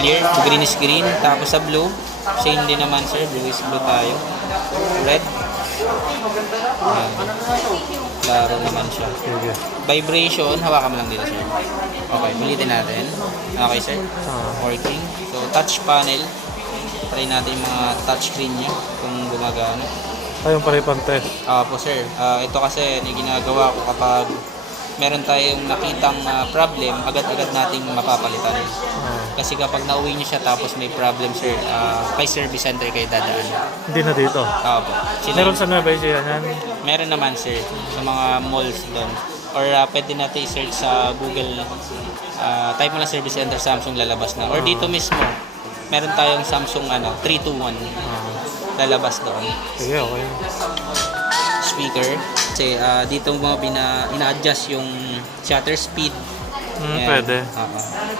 clear, green is green. Tapos sa blue, same din naman sir, blue is blue tayo. Red. Ayan. Klaro naman siya. Sige. Vibration, hawakan mo lang dito sir. Okay, ulitin natin. Okay sir, working. So touch panel, try natin yung mga touchscreen niya kung gumagana. Ayun pala yung test. Po sir, ito kasi yung ginagawa ko kapag meron tayong nakitang problem, agad-agad nating mapapalitan. Kasi kapag nauwi niyo siya tapos may problem sir, kay service center kayo dadaan. Hindi na dito. Po. Meron sa Nueva Ecija yan. Meron naman sir, sa mga malls doon. Or pwede natin i-search sa Google, type mo lang service center Samsung, lalabas na. Or dito mismo, meron tayong Samsung 321, lalabas doon. Sige, okay. Speaker, kasi dito mo ina-adjust yung shutter speed. Ayan. Pwede.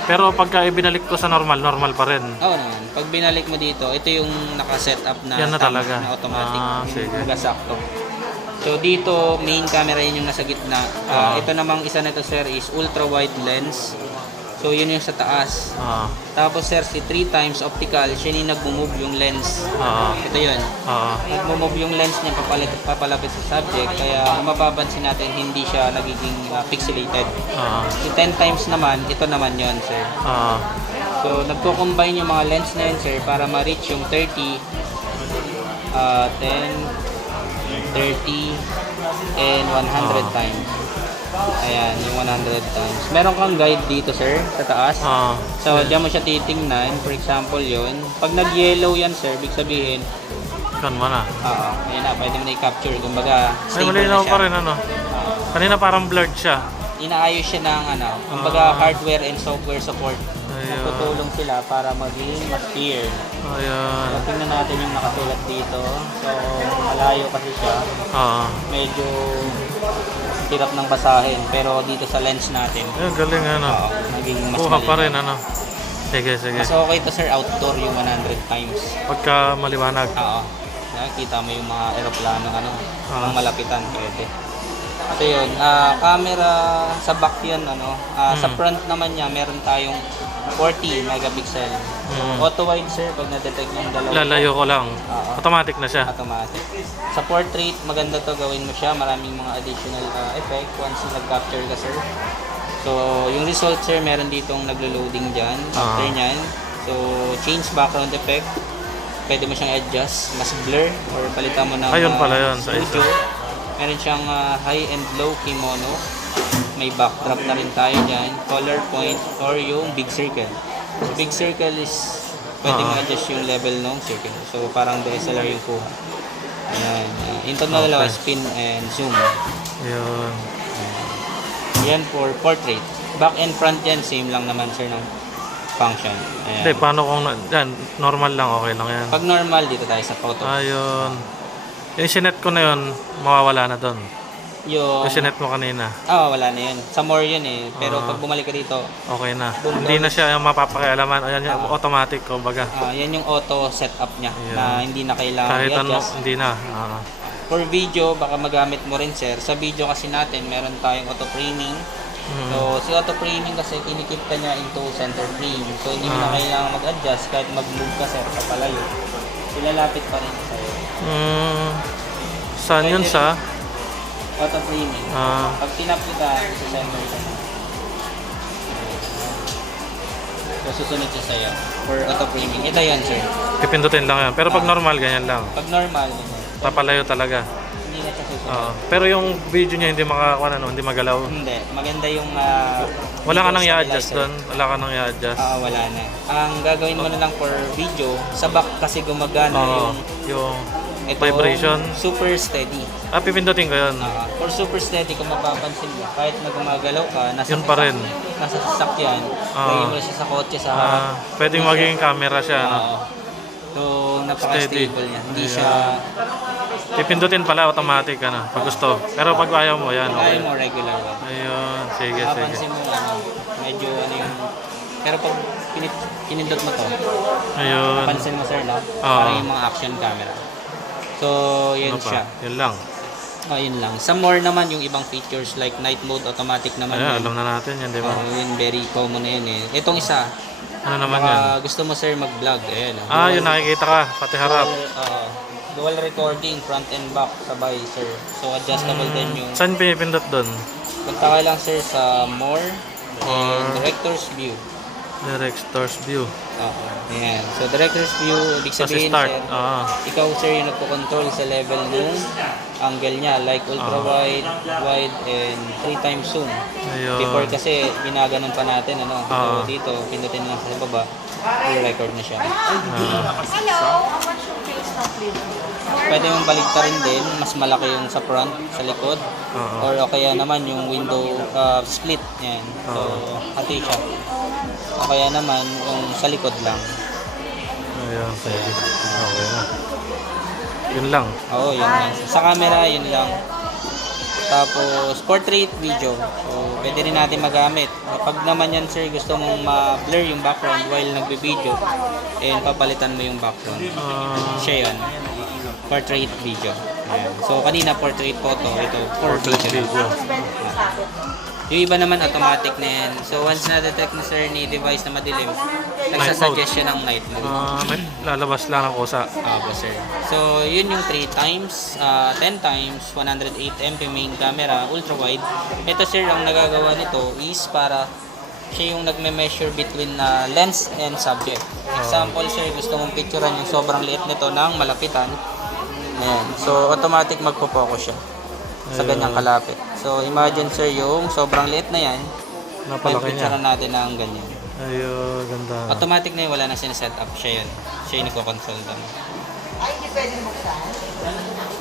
Pero pagka ibinalik ko sa normal, normal pa rin. Oo naman. Pag binalik mo dito, ito yung naka-set up na, yan na talaga. Na automatic. Sige. Sakto. So dito, main camera yun yung nasa gitna. Ito namang isa na ito sir is ultra wide lens. So yun yung sa taas. Tapos sir, si 3 times optical, siya yung nag-move yung lens. Ito yun. Nag-move yung lens niya papalapit sa subject. Kaya mapapansin natin hindi siya nagiging pixelated. Si 10 times naman, ito naman yun sir. So nagko-combine yung mga lens na yun sir para ma-reach yung 30, 10, 30, and 100 times. Ayan, yung 100 times. Meron kang guide dito, sir, sa taas. So, diyan mo siya titingnan. For example, yun. Pag nag-yellow yan, sir, big sabihin, kan mo na. Ayan na, pwede mo na i-capture. Kumbaga, Ay, stable malinaw na siya. pa rin, ano? Kanina parang blurred siya. Inaayos siya ng, kumbaga, hardware and software support. Nagtutulong sila para maging mas clear. Ayan. So, tingnan natin yung nakasulat dito. So, malayo kasi siya. Medyo hirap ng basahin. Pero dito sa lens natin, Ayan, galing, ano? naging mas Kuha pa malinaw. rin, ano? Sige, sige. Mas okay to sir, outdoor yung 100 times. Pagka maliwanag. Nakikita mo yung mga aeroplano, ang malapitan, pwede. So yun, camera sa back yun, sa front naman niya, meron tayong 40 megapixel. Auto wide sir, pag na-detect ng dalawa. Lalayo ko lang. Automatic na siya. Automatic. Sa portrait, maganda to, gawin mo siya. Maraming mga additional effect once nag-capture ka sir. So, yung result sir, meron ditong naglo-loading dyan. After nyan, so change background effect. Pwede mo siyang adjust, mas blur, or palitan mo ng Ayun pala yun, sa studio. isa. Meron siyang high and low kimono. May backdrop na rin tayo dyan. Color point or yung big circle. So, big circle is pwede mo adjust yung level ng circle. So, parang DSLR yung kuha. Ayan. Into na dalawa, spin and zoom. Ayun. Yan for portrait. Back and front yan, same lang naman sir ng function. Ayan. Hindi, paano kung yan, normal lang, okay lang yan. Pag normal, dito tayo sa photo. Ayun. Yung sinet ko na yun, mawawala na doon. Yung sinet mo kanina. wala na yun. Sa more yun eh. Pero pag bumalik ka dito, Okay na. Hindi na siya yung mapapakialaman. Ayan yung automatic, kumbaga. yan yung auto setup niya na hindi na kailangan Kahit ano, i-adjust. hindi na. For video, baka magamit mo rin sir. Sa video kasi natin, meron tayong auto framing. So, si auto framing kasi kinikip ka niya into center frame. So, hindi mo na kailangan mag-adjust kahit mag-move ka sir sa palayo. Ilalapit pa rin sa'yo. Saan yun sa? Auto framing. Pag tinap kita, sa center ka na. So, susunod siya sa'yo for auto framing. Ito yan sir. Pipindutin lang yan. Pero pag normal, ganyan lang. Pag normal, ganyan. Papalayo talaga. Hindi na siya susunod. Pero yung video niya hindi hindi magalaw. Hindi. Maganda yung Wala ka video nang i-adjust stabilizer. doon? Wala ka nang i-adjust? Wala na. Ang gagawin mo na lang for video, sa back kasi gumagana yung ito, vibration. Super steady. Pipindutin ko yun. For super steady, kung mapapansin mo, kahit na gumagalaw ka, Yun pa rin. nasa sasakyan, lagay mo na siya sa kotse sa harap. Pwedeng maging camera siya. So, napaka-stable niya. Hindi siya... Pipindutin pala automatic pag gusto. Pero pag ayaw mo, yan. Ayaw mo regular one. Ayun. Sige, sige. Mapapansin mo, medyo yung... Pero pag pinindot mo to, Ayun. pansin mo sir, parang yung mga action camera. So, yun siya. Yun lang. Yun lang. Sa more naman, yung ibang features like night mode, automatic naman Ayan, yun. alam na natin yan, di ba? Yun, very common na yun eh. Itong isa, Ano naman yan? Gusto mo sir mag-vlog, ayan. Yun nakikita ka, pati harap. Dual recording, front and back, sabay sir. So adjustable din yung... Saan pinipindot doon? Punta ka lang sir sa more and director's view. Director's view. Ayan. So director's view, ibig sabihin start. sir, ikaw sir yung nagpo-control sa level ng angle niya, like ultra wide, wide, and 3 times zoom. Ayun. Before kasi ginaganon pa natin, ano. So dito, pindutin lang sa baba, i-record na siya. Pwede mong baligtarin din, mas malaki yung sa front, sa likod, or o kaya naman yung window split, yan. So, hati siya. O kaya naman yung sa likod lang. Ayun, pwede. Okay na. Yun lang. Oo, yun lang. Sa camera, yun lang. Tapos, portrait video. So, pwede rin natin magamit. Pag naman yan, sir, gusto mong ma-blur yung background while nagbe-video, and papalitan mo yung background. Siya yun. Portrait video. Ayan. So, kanina portrait photo. Ito, portrait video. Yung iba naman automatic na yan. So, once na-detect na sir ni device na madilim, nagsasuggest siya ng night mode. May lalabas lang ang kusa. Opo, sir. So, yun yung 3 times, 10 times, 108 MP main camera, ultra wide. Ito sir, ang nagagawa nito is para siya yung nagme-measure between lens and subject. Example sir, gusto mong picturean yung sobrang liit nito ng malapitan. Ayan. So, automatic magpo-focus siya sa ganyang kalapit. So, imagine sir, yung sobrang liit na yan, Napalaki niya. picturean natin ng ganyan. Ayun, ganda. Automatic na yun, wala na sineset up. Siya yun. Siya yung nagko-console doon.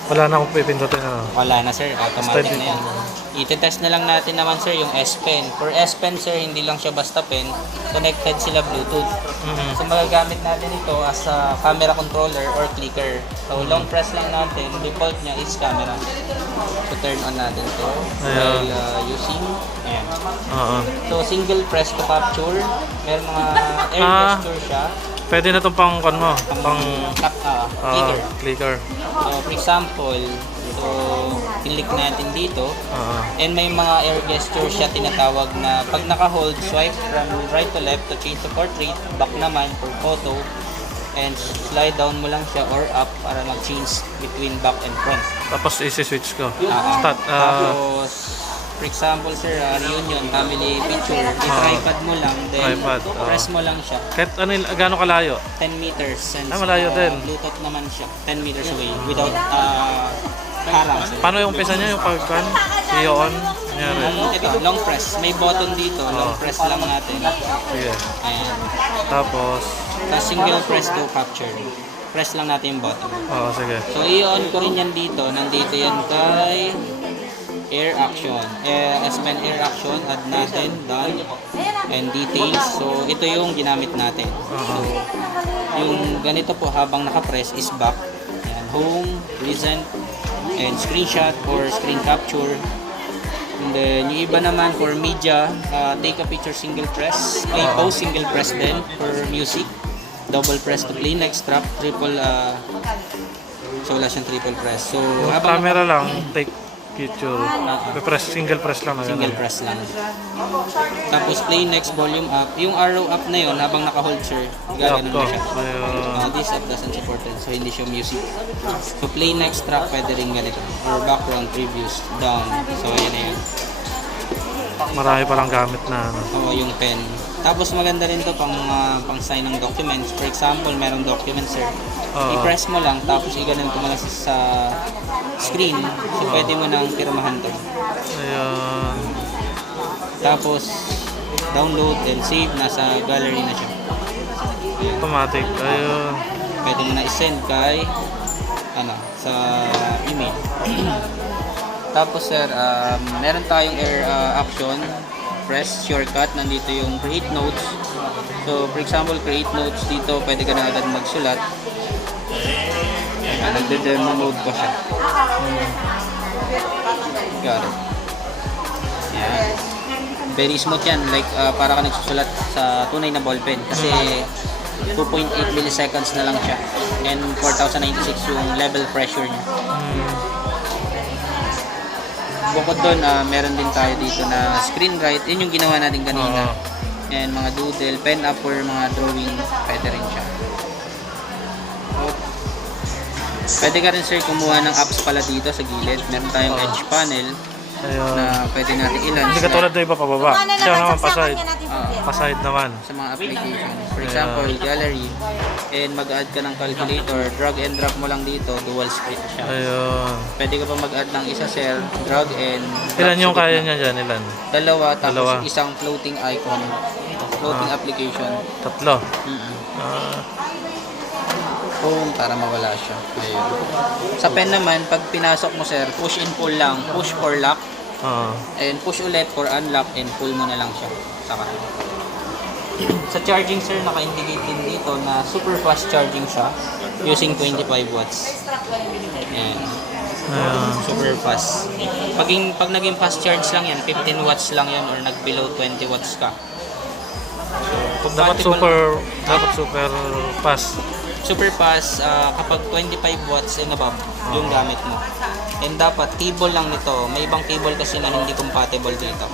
Wala na akong pipindutin. Wala na sir, automatic na yan. Iti-test na lang natin naman sir yung S Pen. For S Pen sir, hindi lang siya basta pen, connected sila Bluetooth. So magagamit natin ito as a camera controller or clicker. So long press lang natin, default niya is camera. So turn on natin ito while using, ayan. So single press to capture, meron mga air gesture siya. Pwede na itong pang mo, pang clicker. clicker. So for example, so click natin dito. And may mga air gesture siya tinatawag na pag naka-hold, swipe from right to left to change to portrait, back naman for photo, and slide down mo lang siya or up para mag-change between back and front. Tapos isi-switch ko. Start. Tapos, for example sir, reunion, family picture, i-tripod mo lang, then press mo lang siya. Kahit gaano kalayo? 10 meters. Since, malayo din. Bluetooth naman siya, 10 meters away, without harang. Paano yung umpisa niya, yung pag-can? I-on? Ito, long press. May button dito, long press lang natin. Sige. Ayan. Tapos single press to capture. Press lang natin yung button. sige. So, i-on ko rin yan dito. Nandito yan kay Air Action. S Pen Air Action, add natin, done. And details. So, ito yung ginamit natin. So, yung ganito po habang nakapress is back. Ayan, home, recent, and screenshot or screen capture. And then, yung iba naman for media, take a picture single press, play pause single press din for music, double press to play next trap, triple, so wala siyang triple press. So, yung habang camera lang, take picture. Single press lang. Single press lang. Tapos play next, volume up. Yung arrow up na yun, habang naka-hold sir, gaganon mo siya. This app doesn't support it, so hindi siya music. So play next track, pwede rin ganito. Or background previews, down. So yun na yun. Marami palang gamit na. Oo, yung pen. Tapos maganda rin to pang sign ng documents. For example, merong documents sir. I-press mo lang, tapos i-ganon mo lang sa screen. So pwede mo nang pirmahan to. Ayan. Tapos download and save, nasa gallery na siya. Automatic. Ayun. Pwede mo na i-send kay sa email. Tapos sir, meron tayong Air Action press shortcut. Nandito yung create notes. So for example, create notes dito, pwede ka na agad magsulat. Nagde-demo mode pa siya. Got it. Yan. Very smooth yan. Like para ka nagsusulat sa tunay na ballpen. Kasi 2.8 milliseconds na lang siya. And 4096 yung level pressure niya. Bukod doon, meron din tayo dito na screen write. Yun yung ginawa natin kanina. and mga doodle, pen up for mga drawing, pwede rin siya. Pwede ka rin sir kumuha ng apps pala dito sa gilid. Meron tayong edge panel Ayun. na pwede natin ilan Hindi katulad ng iba pababa. Siya naman paside. Paside naman. sa mga application. For example, gallery, and mag-add ka ng calculator, drag and drop mo lang dito, dual screen siya. Ayun. Pwede ka pa mag-add ng isa sir, drag and drop Ilan yung sa kaya gitna. niya dyan? Ilan? Dalawa, tapos Dalawa. isang floating icon, floating application. Tatlo. Mm-mm. Ah, Boom, para mawala siya. Ayun. Sa pen naman, pag pinasok mo sir, push in pull lang, push for lock, ah. and push ulit for unlock, and pull mo na lang siya. Saka. Sa charging sir, naka-indicate din dito na super fast charging siya using 25 watts. Ayan. Ayun. Super fast. Pag naging fast charge lang yan, 15 watts lang yan or nag-below 20 watts ka. Dapat super fast. Super fast kapag 25 watts and above yung gamit mo. And dapat cable lang nito. May ibang cable kasi na hindi compatible dito.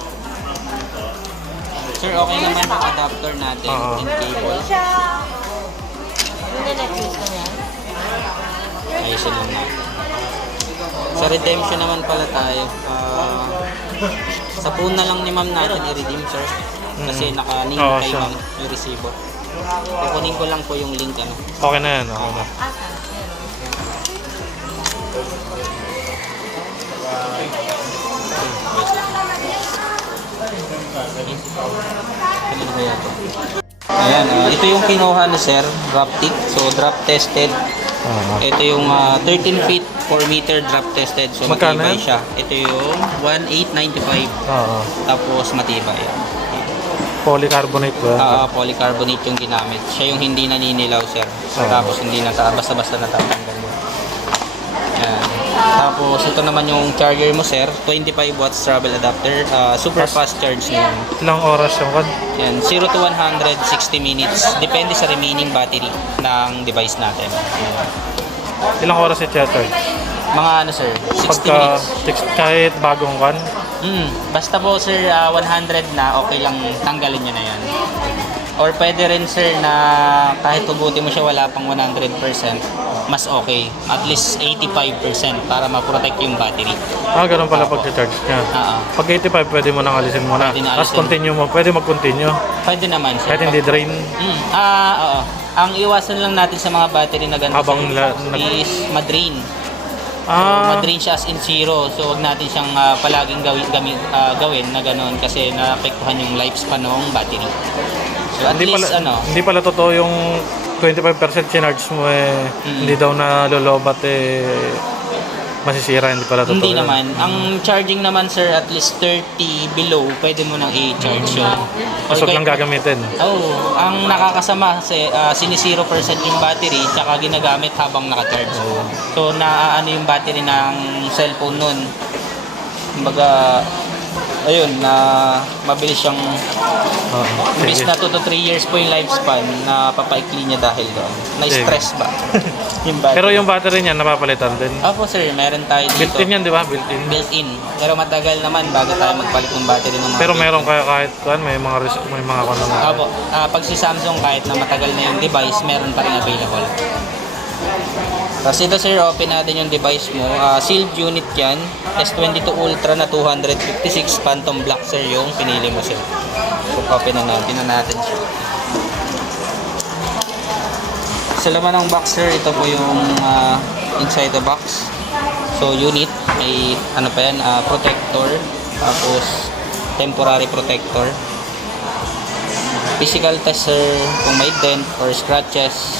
Sir, okay naman yung adapter natin and cable. Ayusin lang natin. Sa redemption naman pala tayo. Sa phone na lang ni ma'am natin i-redeem sir. Kasi naka-link kay siya. ma'am yung resibo. Kukunin ko lang po yung link ano. Okay na yan. Okay na. Ayan, ito yung kinuha ni sir, drop tick. So drop tested. Ito yung 13 feet 4 meter drop tested. So Magkano matibay yan? siya. Ito yung 1895. Oo. Tapos matibay. Polycarbonate ba? Polycarbonate yung ginamit. Siya yung hindi naninilaw sir. Tapos hindi basta-basta natatanggal mo. Ayan. Tapos ito naman yung charger mo sir, 25 watts travel adapter, super fast charge na yun. Ilang oras yung kan? Yan, 0 to 100, 60 minutes. Depende sa remaining battery ng device natin. Ilang oras si charge? Mga ano sir, 60 Pagka minutes. kahit bagong kan? Basta po sir, 100 na, okay lang tanggalin nyo na yan. Or pwede rin sir na kahit hugutin mo siya wala pang 100%, mas okay. At least 85% para ma-protect yung battery. Ganun pala pag-charge niya. Pag 85, pwede mo nang alisin muna. Pwede na Tapos alisin. continue mo. Pwede mag-continue. Pwede naman sir. Kahit hindi drain. Oo. Ang iwasan lang natin sa mga battery na ganito Habang sir, is madrain. Madrain siya as in zero. So, wag natin siyang palaging gawin na gano'n kasi naapektuhan yung lifespan ng battery. So, at least, Hindi pala totoo yung 25% sinarge mo hindi daw na lolobat masisira. Hindi pala totoo. Hindi yun. naman. Ang charging naman, sir, at least 30 below, pwede mo nang i-charge yun. Mas huwag lang gagamitin. Ang nakakasama kasi sini 0% yung battery tsaka ginagamit habang naka-charge. So, naaano yung battery ng cellphone nun. Kumbaga, ayun, na mabilis siyang imbis na 2 to 3 years po yung lifespan na papaikli niya dahil doon. Na-stress ba? Yung battery. Pero yung battery niya napapalitan din. Opo sir, meron tayo dito. Built-in yan, di ba? Built-in. Built-in. Pero matagal naman bago tayo magpalit ng battery ng mga Pero built-in. meron kaya kahit may mga ano naman. Opo, pag si Samsung kahit na matagal na yung device, meron pa rin available. Tapos ito sir, open natin yung device mo. Sealed unit yan. S22 Ultra na 256 Phantom Black sir yung pinili mo sir. So open na natin siya. Sa laman ng box sir, ito po yung inside the box. So unit, may ano pa yan, protector. Tapos temporary protector. Physical test sir, kung may dent or scratches.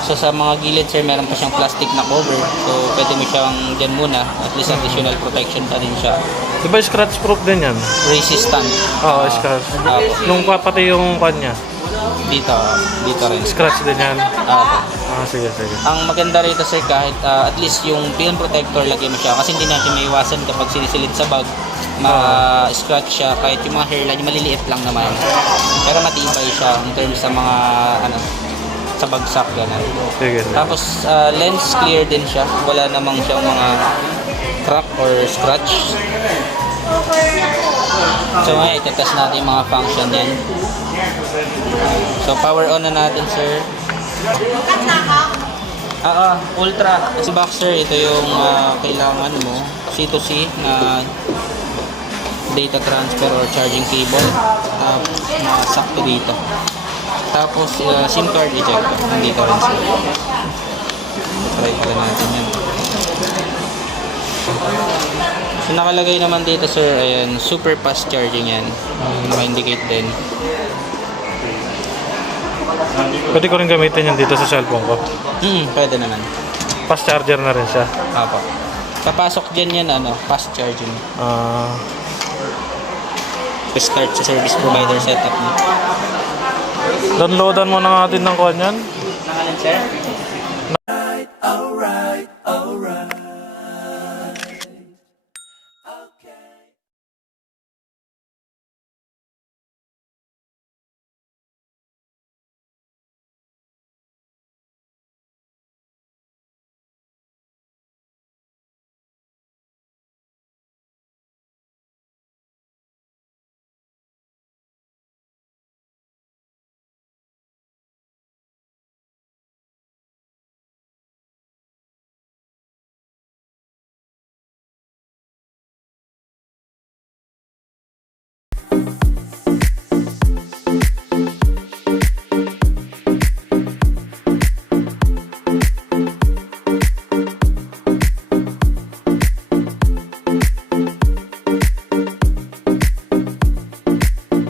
So sa mga gilid sir, meron pa siyang plastic na cover. So pwede mo siyang dyan muna. At least additional protection pa din siya. Di ba scratch proof din yan? Resistant. Oo, scratch. Nung pati yung kanya, Dito rin. scratch din yan. Sige. Ang maganda rito sir, kahit at least yung film protector lagyan mo siya. Kasi hindi natin maiwasan kapag sinisilid sa bag, ma-scratch siya. Kahit yung mga hairline, maliliit lang naman. Pero matibay siya in terms sa mga sa bagsak gano'n. Sige. Tapos lens clear din siya. Wala namang siyang mga crack or scratch. So ngayon, itetest natin yung mga function yan. So power on na natin, sir. Ultra. Sa boxer, ito yung kailangan mo. C2C na data transfer or charging cable. Sakto dito. Tapos SIM card ejector. Nandito rin sir. Try pala natin yan. So nakalagay naman dito sir, ayan, super fast charging yan. Naka-indicate din. Pwede ko rin gamitin yan dito sa cellphone ko. Pwede naman. Fast charger na rin siya. Apo. Papasok dyan yan, fast charging. Start sa service provider setup mo. Downloadan mo na natin ng kuhan yan. Nangalan sir?